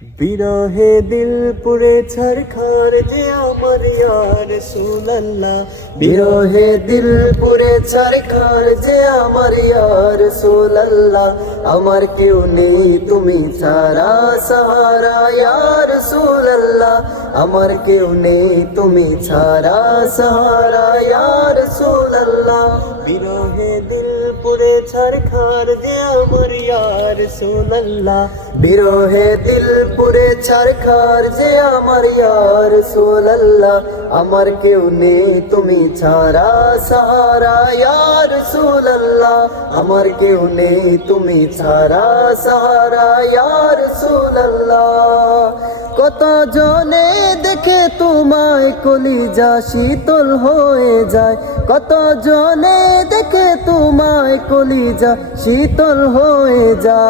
বিরহে দিল পুরে ছারখার যে আমার ইয়া রাসূলুল্লাহ, বিরহে দিল পুরে ছারখার যে আমার ইয়া রাসূলুল্লাহ। আমার কেউ নেই তুমি ছাড়া সাহারা ইয়া রাসূলুল্লাহ, আমার কেউ নেই তুমি ছাড়া সাহারা ইয়া রাসূলুল্লাহ। বিরহে দিল পুরে ছারখার যে আমার ইয়া রাসূলুল্লাহ, বিরহে দিল পুরে ছারখার যে আমার ইয়া রাসূলুল্লাহ। আমার কেউ নেই তুমি ছাড়া সাহারা ইয়া রাসূলুল্লাহ, আমার কেউ নেই তুমি ছাড়া সাহারা ইয়া রাসূলুল্লাহ। কত জনে দেখে তোমায় কলিজা শীতল হয়ে যায়, কত জনে দেখে তোমায় কলিজা শীতল হয়ে যায়।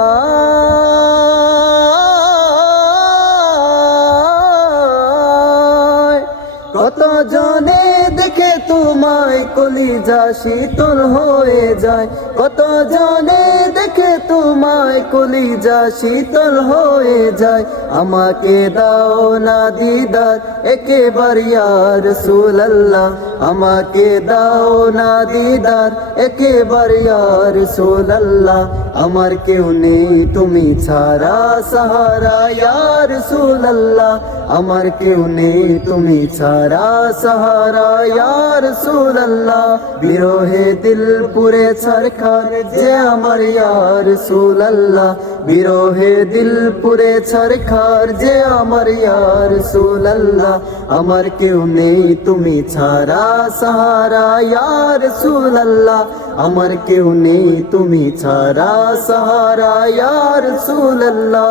কত জনে দেখে তোমায় কলিজা শীতল হয়ে যায়, কত জনে দেখে তোমায় কলিজা শীতল হয়ে যায়। আমাকে দাও না দিদার একেবার ইয়া রাসূলুল্লাহ, আমাকে দাও না দিদার একেবার ইয়া রাসূলুল্লাহ। আমার কেউ নেই তুমি ছাড়া সাহারা ইয়া রাসূলুল্লাহ, আমার কেউ নেই তুমি ছাড়া সাহারা ইয়া রাসূলুল্লাহ। বিরহে দিল পুরে ছারখার যে আমার ইয়া রাসূলুল্লাহ, বিরহে দিল পুরে ছারখার যে আমার ইয়া রাসূলুল্লাহ। আমার কেউ নেই তুমি ছাড়া সাহারা ইয়া রাসূলুল্লাহ, আমার কেউ নেই তুমি ছাড়া সাহারা ইয়া রাসূলুল্লাহ।